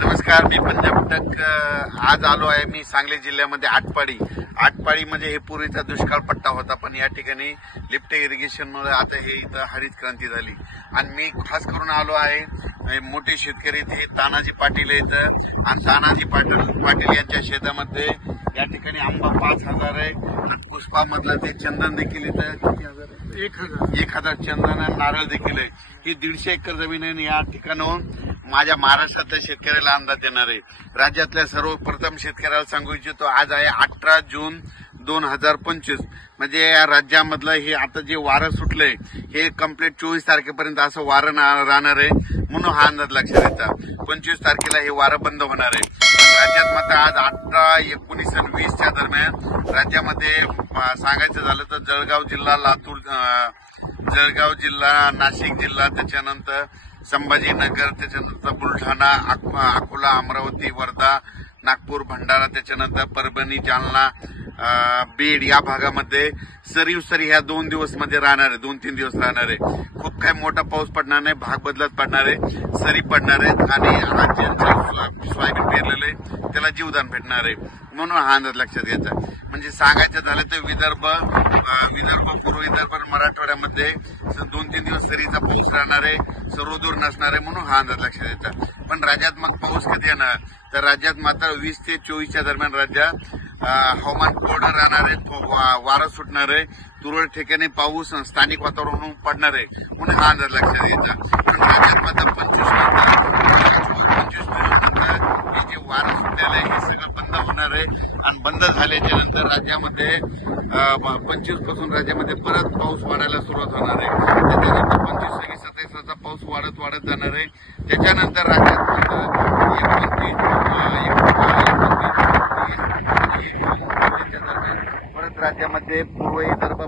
नमस्कार, मी पंजाब आज आलो आहे मी सांगली जिल्ह्यामध्ये आटपाडी म्हणजे हे पूर्वीचा दुष्काळ पट्टा होता, पण या ठिकाणी लिफ्ट इरिगेशनमुळे आता हे इथं हरित क्रांती झाली. आणि मी खास करून आलो आहे मोठे शेतकरी ते तानाजी पाटील आहेत आणि तानाजी पाटील यांच्या शेतामध्ये या ठिकाणी आंबा 5,000 आहे आणि पुष्पामधला ते चंदन देखील इथं किती हजार आहे? 1,000 चंदन आणि नारळ देखील आहे. ही 150 एकर जमीन आहे. या ठिकाणाहून माझ्या महाराष्ट्रातल्या शेतकऱ्याला अंदाज देणार आहे. राज्यातल्या सर्वप्रथम शेतकऱ्याला सांगू इच्छितो, आज आहे 18 जून 2025. म्हणजे या राज्यामधलं हे आता जे वारं सुटलंय हे कंप्लीट 24 तारखेपर्यंत असं वारं राहणार आहे, म्हणून हा अंदाज लक्षात येतात. 25 तारखेला हे वारं बंद होणार आहे. राज्यात मात्र आज 18, 19 आणि 20च्या दरम्यान राज्यामध्ये सांगायचं झालं तर जळगाव जिल्हा, लातूर, जळगाव जिल्हा, नाशिक जिल्हा, त्याच्यानंतर संभाजीनगर, त्याच्यानंतर बुलढाणा, अकोला, अमरावती, वर्धा, नागपूर, भंडारा, त्याच्यानंतर परभणी, जालना, बीड या भागामध्ये सरी ह्या 2 दिवस मध्ये राहणार आहे, 2-3 दिवस राहणार आहे. खूप काही मोठा पाऊस पडणार नाही, भाग बदलत पडणार आहे, सरी पडणार आहेत आणि सोयाबीन पेरलेलं आहे त्याला जीवदान भेटणार आहे, म्हणून हा अंदाज लक्षात घ्यायचा. म्हणजे सांगायचं झालं तर विदर्भ, पूर्व विदर्भ, मराठवाड्यामध्ये 2-3 दिवस सरीचा पाऊस राहणार आहे, सर्वदूर नसणार आहे, म्हणून हा अंदाज लक्षात घ्यायचा. पण राज्यात मग पाऊस कधी येणार तर राज्यात मात्र 20 ते 24च्या दरम्यान राज्यात हवामान कोरडं राहणार आहे, वारं सुटणार आहे, तुरळक ठिकाणी पाऊस स्थानिक वातावरण पडणार आहे, म्हणून हा अंदाज लक्षात घ्यायचा. पण राज्यात मात्र 25 नंतर हे जे वारं सुटलेलं आहे हे सगळं बंद होणार आहे. आणि बंद झाल्याच्या नंतर राज्यामध्ये 25 पासून राज्यामध्ये परत पाऊस वाढायला सुरुवात होणार आहे. त्याच्यानंतर 25, 26, 27चा पाऊस वाढत जाणार आहे. त्याच्यानंतर राज्यात परत राज्यामध्ये पूर्व विदर्भ